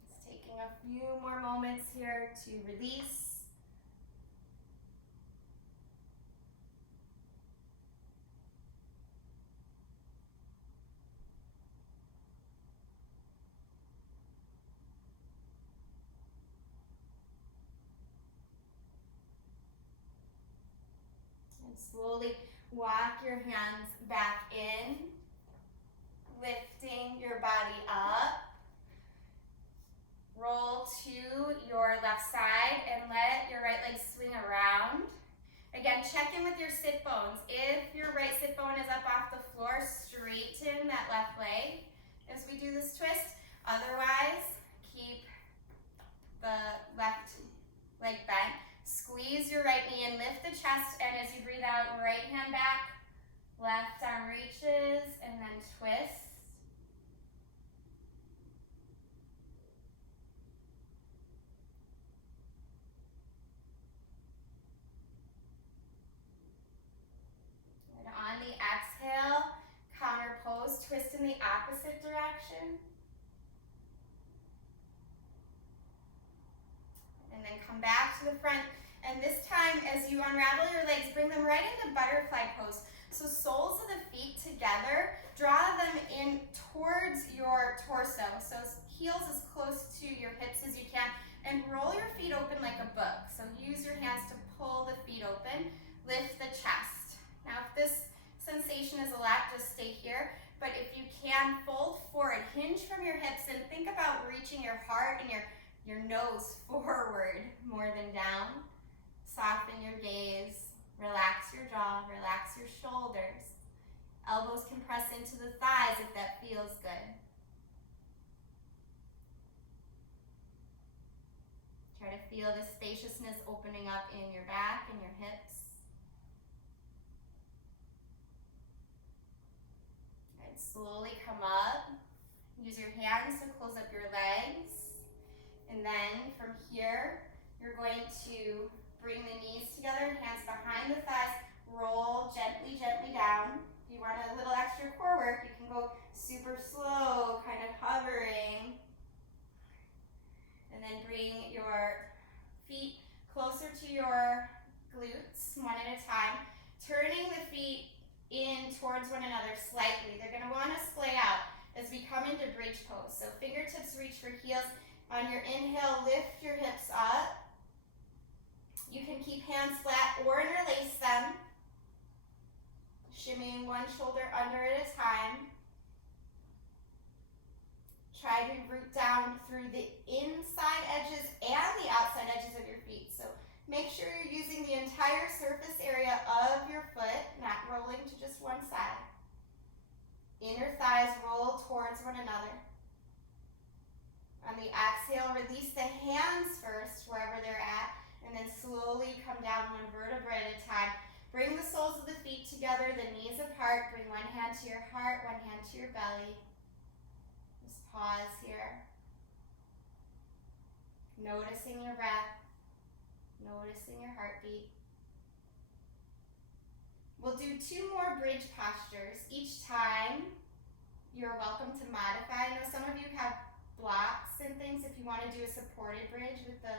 Just taking a few more moments here to release. Slowly walk your hands back in, lifting your body up. Roll to your left side and let your right leg swing around. Again, check in with your sit bones. If your right sit bone is up off the floor, straighten that left leg as we do this twist. Otherwise, keep the left leg bent. Squeeze your right knee and lift the chest, and as you breathe out, right hand back, left arm reaches, and then twist. And on the exhale, counter pose, twist in the opposite direction. And then come back to the front. And this time, as you unravel your legs, bring them right into butterfly pose. So soles of the feet together, draw them in towards your torso. So heels as close to your hips as you can, and roll your feet open like a book. So use your hands to pull the feet open, lift the chest. Now if this sensation is a lot, just stay here. But if you can, fold forward, hinge from your hips, and think about reaching your heart and your nose forward more than down. Soften your gaze, relax your jaw, relax your shoulders. Elbows can press into the thighs if that feels good. Try to feel the spaciousness opening up in your back and your hips. And slowly come up. Use your hands to close up your legs. And then from here, you're going to bring the knees together, hands behind the thighs, roll gently, gently down. If you want a little extra core work, you can go super slow, kind of hovering. And then bring your feet closer to your glutes, one at a time. Turning the feet in towards one another slightly. They're going to want to splay out as we come into bridge pose. So fingertips reach for heels. On your inhale, lift your hips up. You can keep hands flat or interlace them. Shimmying one shoulder under at a time. Try to root down through the inside edges and the outside edges of your feet. So make sure you're using the entire surface area of your foot, not rolling to just one side. Inner thighs roll towards one another. On the exhale, release the hands first, wherever they're at, and then slowly come down one vertebra at a time. Bring the soles of the feet together, the knees apart. Bring one hand to your heart, one hand to your belly. Just pause here. Noticing your breath, noticing your heartbeat. We'll do 2 more bridge postures. Each time, you're welcome to modify. I know some of you have blocks and things. If you want to do a supported bridge with the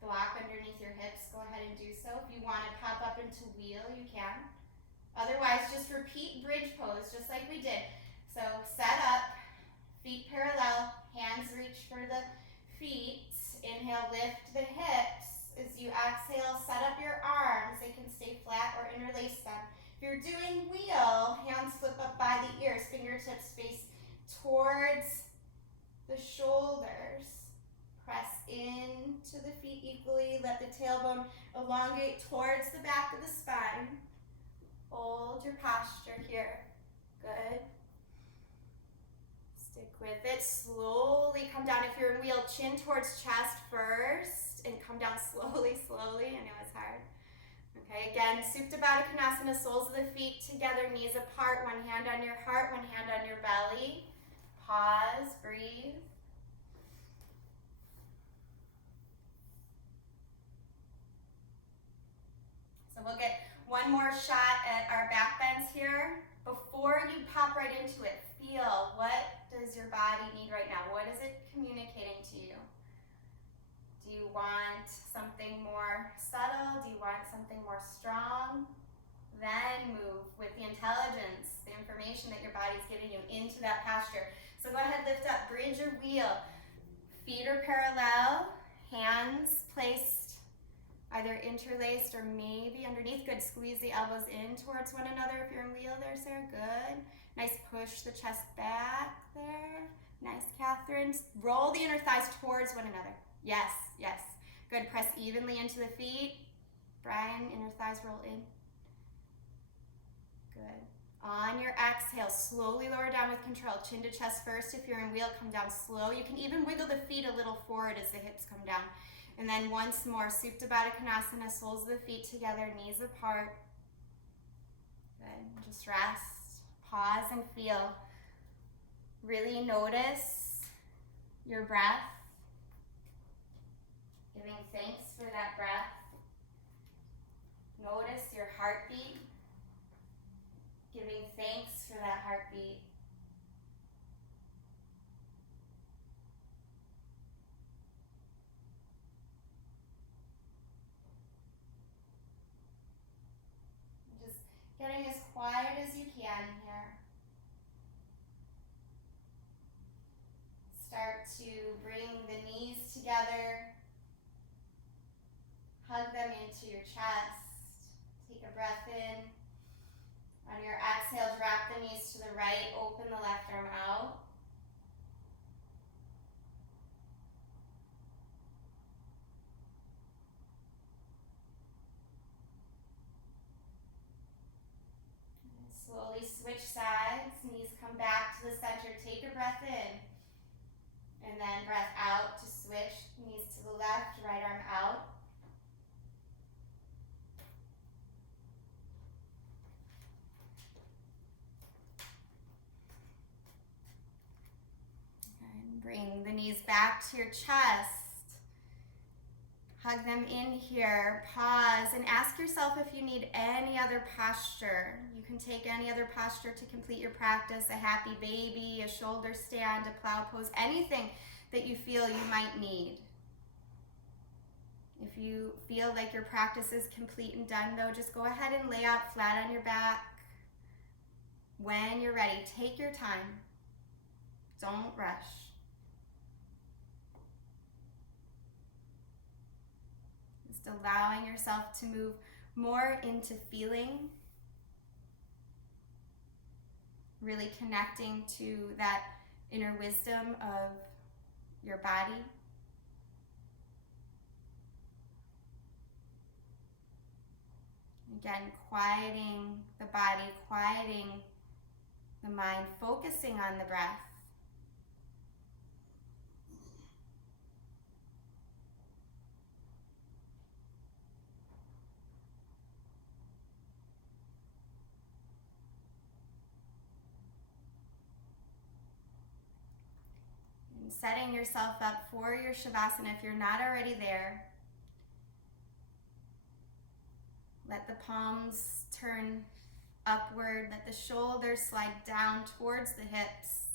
block underneath your hips, go ahead and do so. If you want to pop up into wheel, you can. Otherwise, just repeat bridge pose just like we did. So set up, feet parallel, hands reach for the feet. Inhale, lift the hips. As you exhale, set up your arms. They can stay flat or interlace them. If you're doing wheel, hands flip up by the ears, fingertips face towards the shoulders. Press into the feet equally. Let the tailbone elongate towards the back of the spine. Hold your posture here. Good. Stick with it. Slowly come down. If you're in wheel, chin towards chest first and come down slowly, slowly. I know it's hard. Okay, again, Supta Baddha Konasana, soles of the feet together, knees apart, one hand on your heart, one hand on your belly. Pause, breathe. So we'll get one more shot at our back bends here. Before you pop right into it, feel what does your body need right now? What is it communicating to you? Do you want something more subtle? Do you want something more strong? Then move with the intelligence, the information that your body's giving you into that posture. So go ahead, lift up, bridge or wheel. Feet are parallel, hands placed either interlaced or maybe underneath. Good, squeeze the elbows in towards one another if you're in wheel there, Sarah. Good. Nice push the chest back there. Nice, Catherine. Roll the inner thighs towards one another. Yes, yes. Good, press evenly into the feet. Brian, inner thighs roll in. Good. On your exhale, slowly lower down with control. Chin to chest first. If you're in wheel, come down slow. You can even wiggle the feet a little forward as the hips come down. And then once more, Supta Baddha Konasana, soles of the feet together, knees apart. Good. Just rest. Pause and feel. Really notice your breath. Giving thanks for that breath. Notice your heartbeat. Giving thanks for that heartbeat. Just getting as quiet as you can here. Start to bring the knees together. Hug them into your chest. Take a breath in. On your exhale, drop the knees to the right. Open the left arm out. And slowly switch sides. Knees come back to the center. Take a breath in. And then breath out to switch. Knees to the left, right arm out. Bring the knees back to your chest. Hug them in here. Pause and ask yourself if you need any other posture. You can take any other posture to complete your practice, a happy baby, a shoulder stand, a plow pose, anything that you feel you might need. If you feel like your practice is complete and done though, just go ahead and lay out flat on your back. When you're ready, take your time. Don't rush. Allowing yourself to move more into feeling, really connecting to that inner wisdom of your body. Again, quieting the body, quieting the mind, focusing on the breath. And setting yourself up for your Shavasana if you're not already there. Let the palms turn upward. Let the shoulders slide down towards the hips.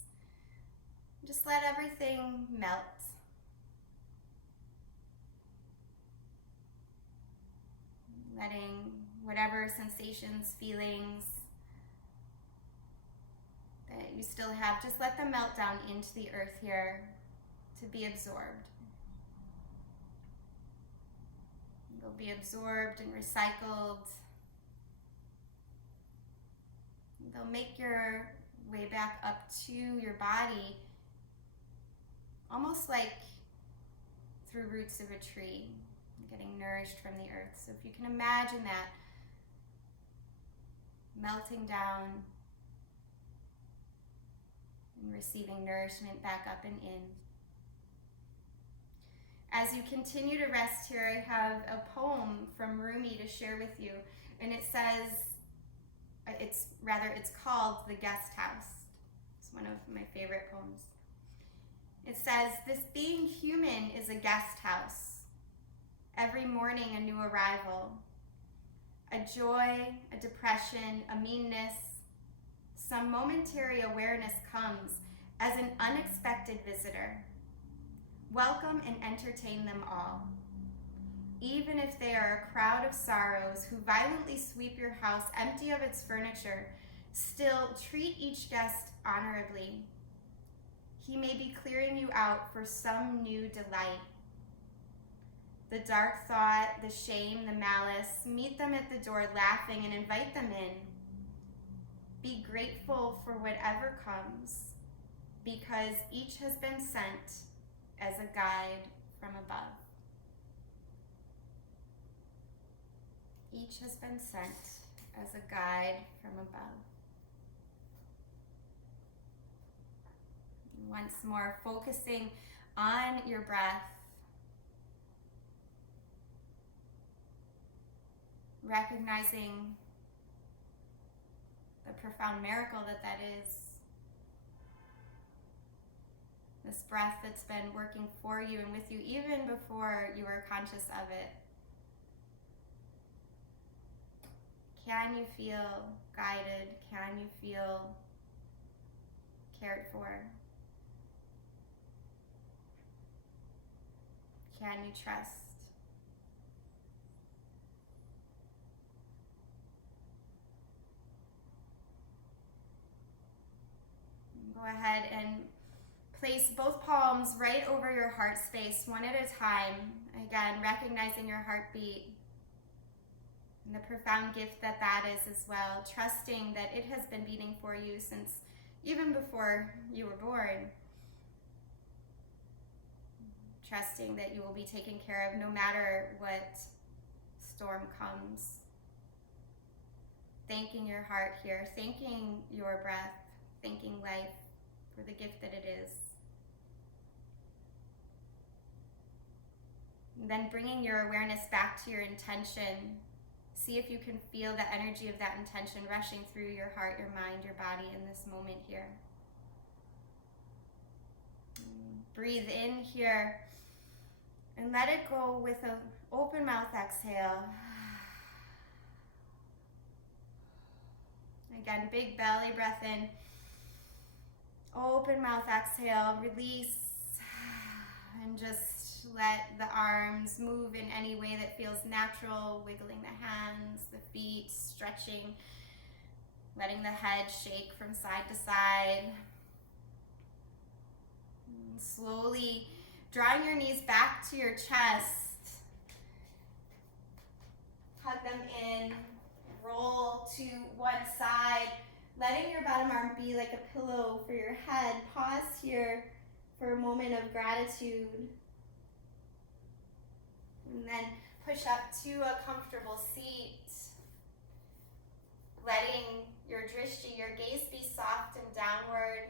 Just let everything melt. Letting whatever sensations, feelings that you still have, just let them melt down into the earth here to be absorbed. They'll be absorbed and recycled. They'll make your way back up to your body, almost like through roots of a tree, getting nourished from the earth. So if you can imagine that melting down and receiving nourishment back up and in. As you continue to rest here, I have a poem from Rumi to share with you, and it says, it's called The Guesthouse. It's one of my favorite poems. It says, "This being human is a guest house. Every morning a new arrival. A joy, a depression, a meanness. Some momentary awareness comes as an unexpected visitor. Welcome and entertain them all. Even if they are a crowd of sorrows who violently sweep your house empty of its furniture, still treat each guest honorably. He may be clearing you out for some new delight. The dark thought, the shame, the malice, meet them at the door laughing and invite them in. Be grateful for whatever comes, because each has been sent as a guide from above." Each has been sent as a guide from above. Once more, focusing on your breath. Recognizing the profound miracle that is. This breath that's been working for you and with you even before you were conscious of it. Can you feel guided? Can you feel cared for? Can you trust? Go ahead and place both palms right over your heart space, one at a time. Again, recognizing your heartbeat and the profound gift that is as well. Trusting that it has been beating for you since even before you were born. Trusting that you will be taken care of no matter what storm comes. Thanking your heart here, thanking your breath, thanking life for the gift that it is. And then bringing your awareness back to your intention. See if you can feel the energy of that intention rushing through your heart, your mind, your body in this moment here. Breathe in here and let it go with an open mouth exhale. Again, big belly breath in. Open mouth exhale, release, and just let the arms move in any way that feels natural, wiggling the hands, the feet, stretching, letting the head shake from side to side. And slowly drawing your knees back to your chest. Hug them in, roll to one side. Letting your bottom arm be like a pillow for your head. Pause here for a moment of gratitude. And then push up to a comfortable seat. Letting your drishti, your gaze be soft and downward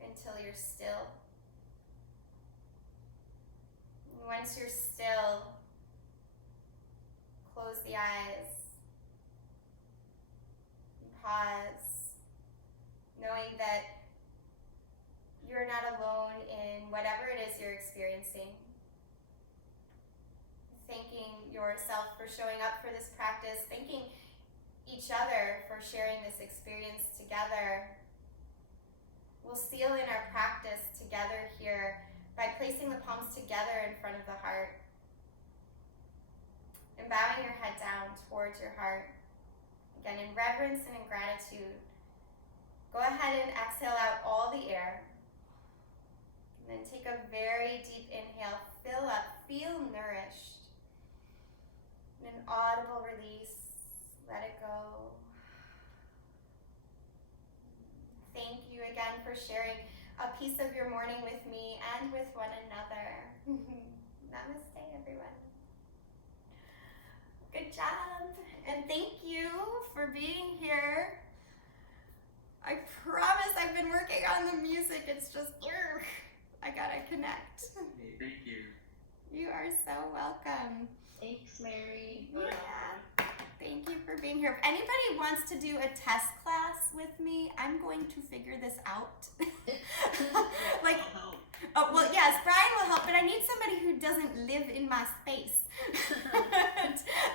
until you're still. And once you're still, close the eyes. Pause. Knowing that you're not alone in whatever yourself for showing up for this practice, thanking each other for sharing this experience together. We'll seal in our practice together here by placing the palms together in front of the heart and bowing your head down towards your heart. Again, in reverence and in gratitude, go ahead and exhale out all the air. And then take a very deep inhale, fill up, feel nourished. And an audible release, let it go. Thank you again for sharing a piece of your morning with me and with one another. Namaste, everyone. Good job. And thank you for being here. I promise I've been working on the music. It's just, I gotta connect. Hey, thank you. You are so welcome. Thanks, Mary. Yeah. Thank you for being here. If anybody wants to do a test class with me, I'm going to figure this out. Like, oh, well, yes, Brian will help, but I need somebody who doesn't live in my space.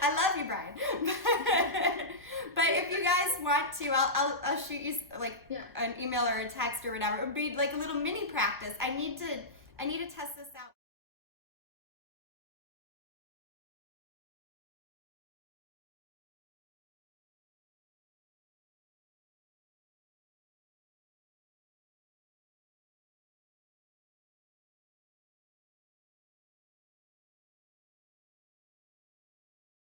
I love you, Brian. But if you guys want to, I'll shoot you like an email or a text or whatever. It would be like a little mini practice. I need to test this out.